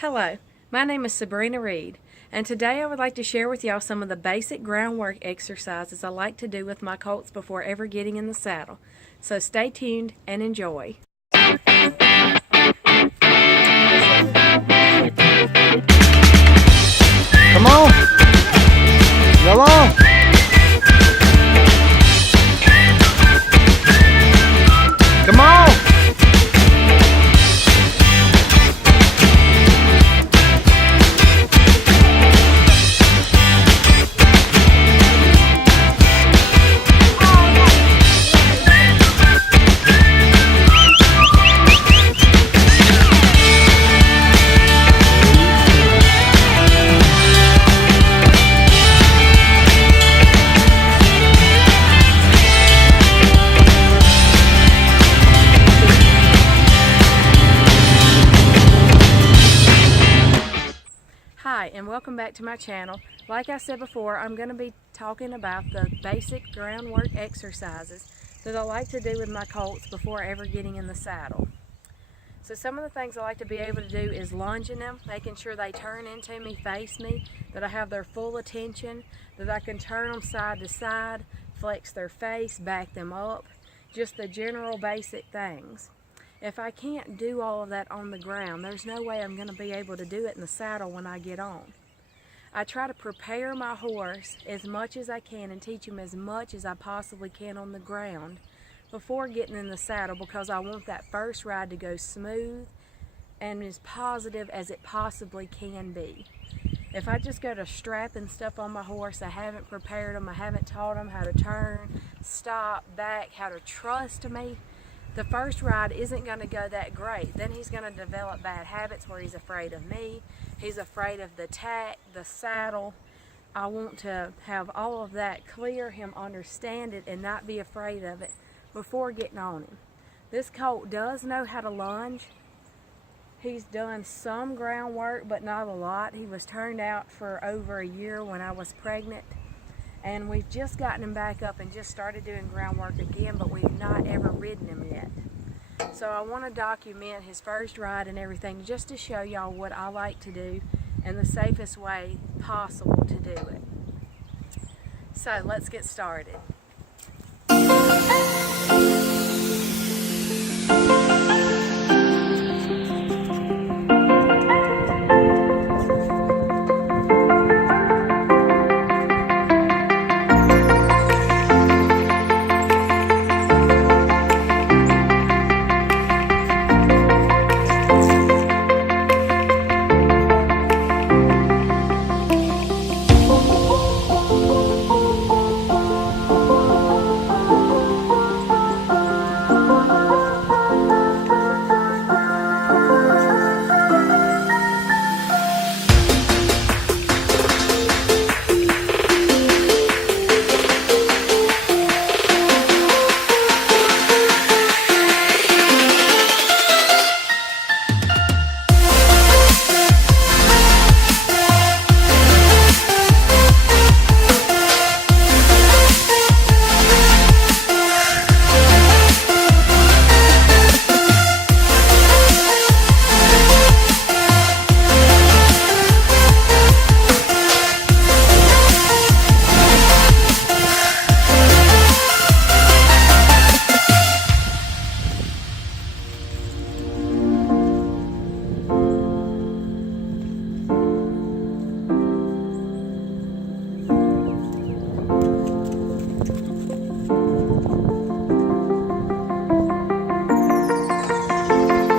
Hello, my name is Sabrina Reed, and today I would like to share with y'all some of the basic groundwork exercises I like to do with my colts before ever getting in the saddle. So stay tuned and enjoy. Come on! Come on! Come on! Hi, and welcome back to my channel. Like I said before, I'm going to be talking about the basic groundwork exercises that I like to do with my colts before ever getting in the saddle. So some of the things I like to be able to do is lunging them, making sure they turn into me, face me, that I have their full attention, that I can turn them side to side, flex their face, back them up, just the general basic things. If I can't do all of that on the ground, there's no way I'm going to be able to do it in the saddle when I get on. I try to prepare my horse as much as I can and teach him as much as I possibly can on the ground before getting in the saddle, because I want that first ride to go smooth and as positive as it possibly can be. If I just go to strapping stuff on my horse, I haven't prepared him, I haven't taught him how to turn, stop, back, how to trust me, the first ride isn't going to go that great. Then he's going to develop bad habits where he's afraid of me, he's afraid of the tack, the saddle. I want to have all of that clear, him understand it and not be afraid of it before getting on him. This colt does know how to lunge. He's done some groundwork, but not a lot. He was turned out for over a year when I was pregnant. And we've just gotten him back up and just started doing groundwork again, but we've not ever ridden him yet. So I want to document his first ride and everything just to show y'all what I like to do and the safest way possible to do it. So let's get started.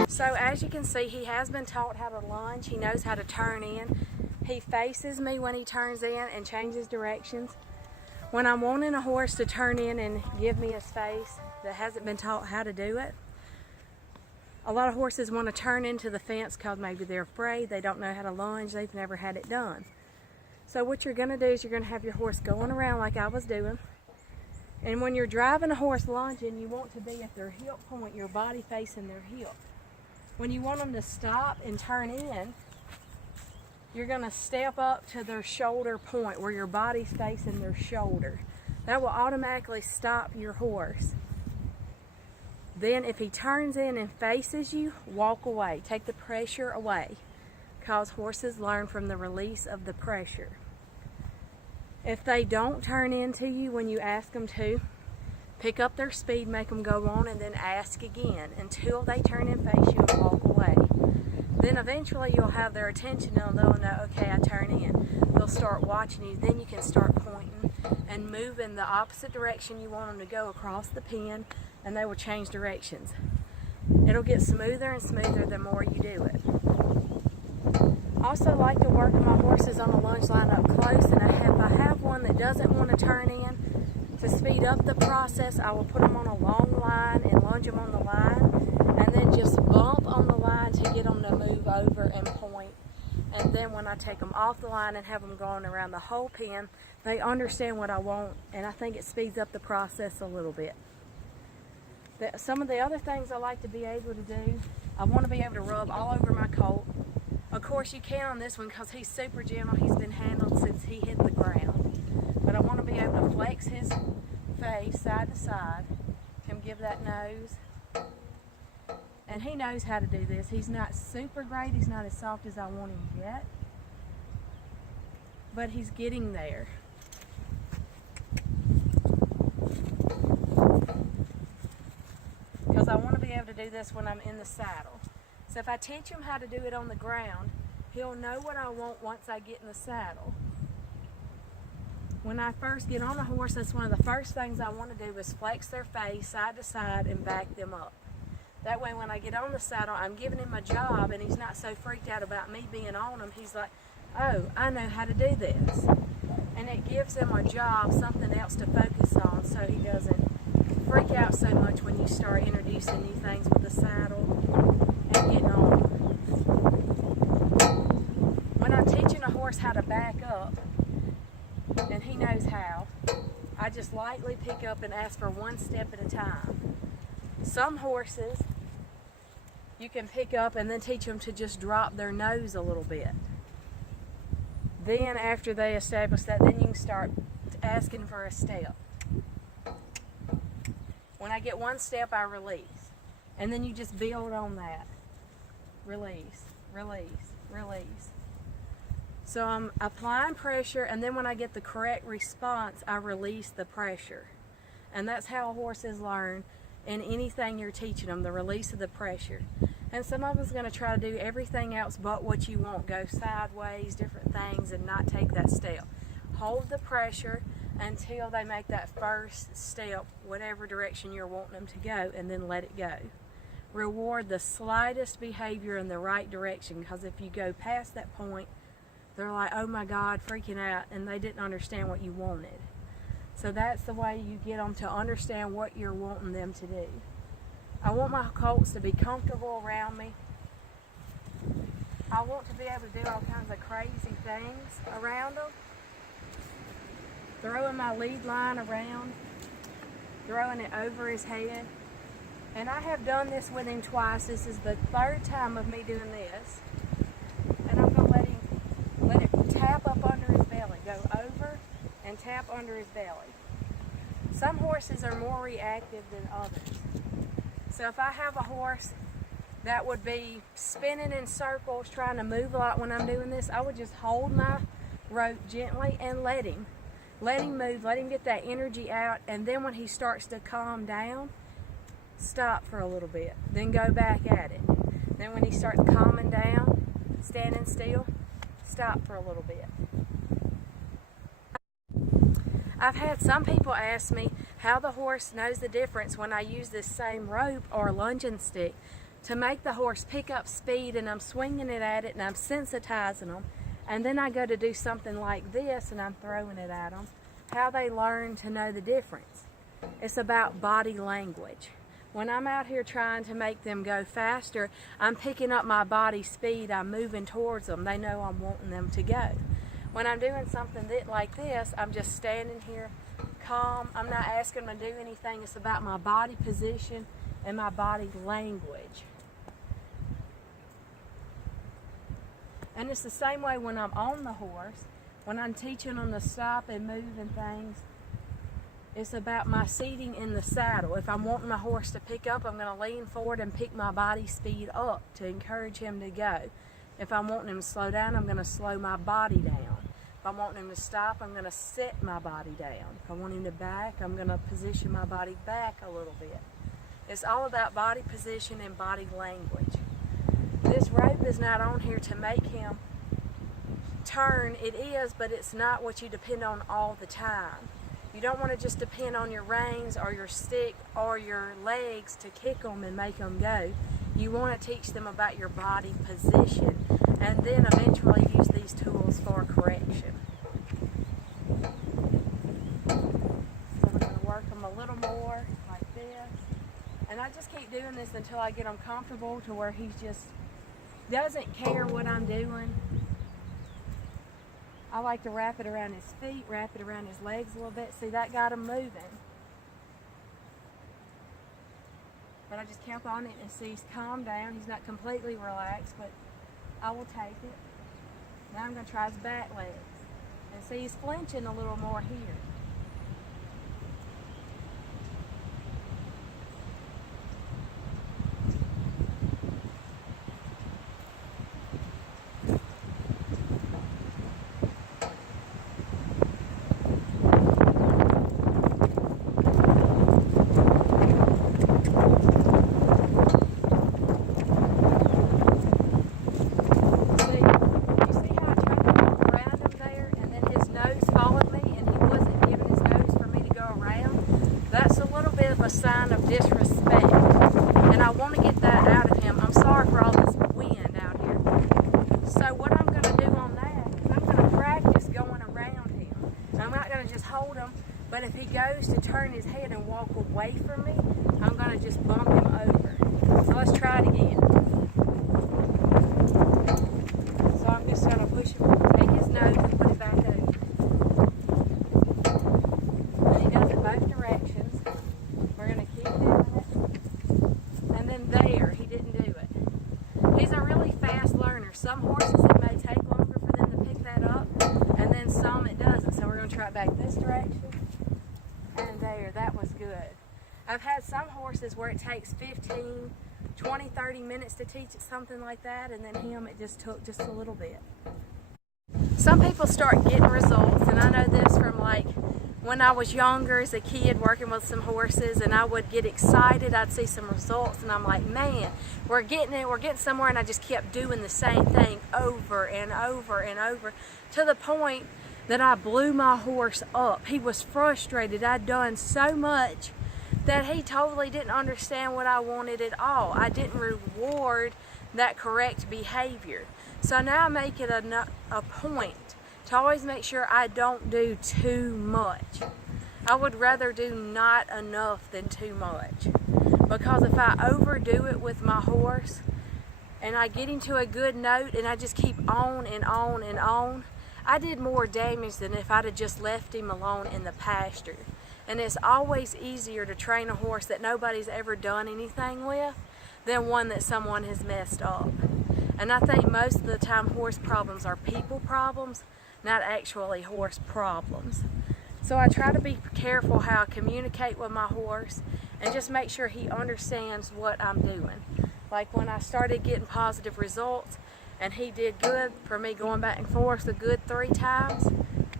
So as you can see, he has been taught how to lunge. He knows how to turn in. He faces me when he turns in and changes directions. When I'm wanting a horse to turn in and give me his face that hasn't been taught how to do it, a lot of horses want to turn into the fence because maybe they're afraid, they don't know how to lunge, they've never had it done. So what you're going to do is you're going to have your horse going around like I was doing. And when you're driving a horse lunging, you want to be at their hip point, your body facing their hip. When you want them to stop and turn in, you're going to step up to their shoulder point where your body's facing their shoulder. That will automatically stop your horse. Then if he turns in and faces you, walk away. Take the pressure away. because horses learn from the release of the pressure. If they don't turn into you when you ask them to, pick up their speed, make them go on, and then ask again until they turn and face you and walk away. Then eventually you'll have their attention and they'll know, okay, I turn in. They'll start watching you. Then you can start pointing and move in the opposite direction you want them to go across the pen, and they will change directions. It'll get smoother and smoother the more you do it. I also like to work my horses on a lunge line up close, and if I have one that doesn't want to turn in, to speed up the process, I will put them on a long line and lunge them on the line, and then just bump on the line to get them to move over and point. And then when I take them off the line and have them going around the whole pen, they understand what I want, and I think it speeds up the process a little bit. Some of the other things I like to be able to do, I want to be able to rub all over my colt. Of course you can on this one because he's super gentle. He's been handled since he hit the ground. But I want to be able to flex his face side to side, him give that nose. And he knows how to do this. He's not super great. He's not as soft as I want him yet. But he's getting there. Because I want to be able to do this when I'm in the saddle. So if I teach him how to do it on the ground, he'll know what I want once I get in the saddle. When I first get on a horse, that's one of the first things I want to do is flex their face side to side and back them up. That way when I get on the saddle, I'm giving him a job and he's not so freaked out about me being on him. He's like, oh, I know how to do this. And it gives him a job, something else to focus on, so he doesn't freak out so much when you start introducing new things with the saddle and getting on. When I'm teaching a horse how to back up, and he knows how, I just lightly pick up and ask for one step at a time. Some horses you can pick up and then teach them to just drop their nose a little bit. Then after they establish that, then you can start asking for a step. When I get one step, I release. And then you just build on that. Release, release, release. So I'm applying pressure, and then when I get the correct response, I release the pressure. And that's how horses learn in anything you're teaching them, the release of the pressure. And some of them's going to try to do everything else but what you want, go sideways, different things, and not take that step. Hold the pressure until they make that first step, whatever direction you're wanting them to go, and then let it go. Reward the slightest behavior in the right direction, because if you go past that point, they're like, oh my God, freaking out, and they didn't understand what you wanted. So that's the way you get them to understand what you're wanting them to do. I want my colts to be comfortable around me. I want to be able to do all kinds of crazy things around them. Throwing my lead line around, throwing it over his head. And I have done this with him twice. This is the third time of me doing this. And I'm going to let it tap up under his belly, go over and tap under his belly. Some horses are more reactive than others. So if I have a horse that would be spinning in circles, trying to move a lot when I'm doing this, I would just hold my rope gently and let him move, let him get that energy out, and then when he starts to calm down, stop for a little bit, then go back at it. Then when he starts calming down, standing still, stop for a little bit. I've had some people ask me how the horse knows the difference when I use this same rope or lunging stick to make the horse pick up speed, and I'm swinging it at it and I'm sensitizing them, and then I go to do something like this and I'm throwing it at them, how they learn to know the difference. It's about body language. When I'm out here trying to make them go faster, I'm picking up my body speed, I'm moving towards them, they know I'm wanting them to go. When I'm doing something like this, I'm just standing here calm. I'm not asking them to do anything. It's about my body position and my body language. And it's the same way when I'm on the horse. When I'm teaching them to stop and move and things, it's about my seating in the saddle. If I'm wanting my horse to pick up, I'm going to lean forward and pick my body speed up to encourage him to go. If I'm wanting him to slow down, I'm going to slow my body down. If I'm wanting him to stop, I'm going to set my body down. If I want him to back, I'm going to position my body back a little bit. It's all about body position and body language. This rope is not on here to make him turn. It is, but it's not what you depend on all the time. You don't want to just depend on your reins or your stick or your legs to kick them and make them go. You want to teach them about your body position and then eventually use these tools for correction. So we're going to work them a little more like this. And I just keep doing this until I get him comfortable to where he just doesn't care what I'm doing. I like to wrap it around his feet, wrap it around his legs a little bit. See, that got him moving. But I just kept on it and see he's calmed down. He's not completely relaxed, but I will take it. Now I'm going to try his back legs. And see, he's flinching a little more here. Sign of disrespect, and I want to get that out of him. I'm sorry for all this wind out here. So what I'm going to do on that is I'm going to practice going around him. I'm not going to just hold him, but if he goes to turn his head and walk away from me, I'm going to just bump him over. So let's try it again. So I'm just going to push him, take his nose and put it back over. And he does it both directions. We're going to keep doing it. And then there, he didn't do it. He's a really fast learner. Some horses, it may take longer for them to pick that up, and then some it doesn't. So we're going to try it back this direction. And there, that was good. I've had some horses where it takes 15, 20, 30 minutes to teach it something like that, and then him, it just took just a little bit. Some people start getting results, and I know this from like when I was younger as a kid working with some horses, and I would get excited. I'd see some results and I'm like, man, we're getting it, we're getting somewhere. And I just kept doing the same thing over and over and over to the point that I blew my horse up. He was frustrated. I'd done so much that he totally didn't understand what I wanted at all. I didn't reward that correct behavior. So now I make it a point to always make sure I don't do too much. I would rather do not enough than too much. Because if I overdo it with my horse and I get him to a good note and I just keep on and on and on, I did more damage than if I'd have just left him alone in the pasture. And it's always easier to train a horse that nobody's ever done anything with than one that someone has messed up. And I think most of the time horse problems are people problems, not actually horse problems. So I try to be careful how I communicate with my horse and just make sure he understands what I'm doing. Like when I started getting positive results and he did good for me going back and forth a good 3 times,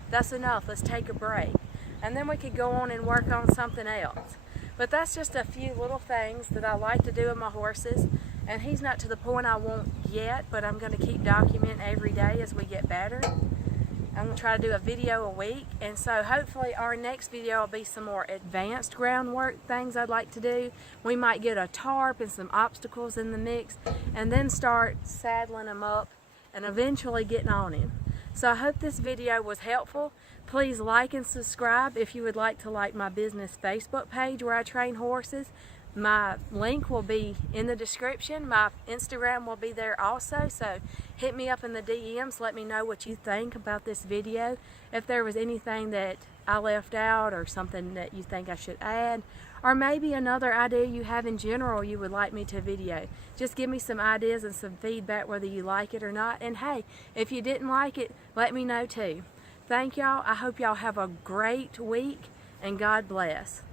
that's enough. Let's take a break. And then we could go on and work on something else. But that's just a few little things that I like to do with my horses. And he's not to the point I want yet, but I'm going to keep documenting every day as we get better. I'm going to try to do a video a week, and so hopefully our next video will be some more advanced groundwork things I'd like to do. We might get a tarp and some obstacles in the mix, and then start saddling him up and eventually getting on him. So I hope this video was helpful. Please like and subscribe if you would like to like my business Facebook page where I train horses. My link will be in the description. My Instagram will be there also, so hit me up in the DMs. Let me know what you think about this video. If there was anything that I left out or something that you think I should add, or maybe another idea you have in general you would like me to video. Just give me some ideas and some feedback whether you like it or not. And hey, if you didn't like it, let me know too. Thank y'all. I hope y'all have a great week, and God bless.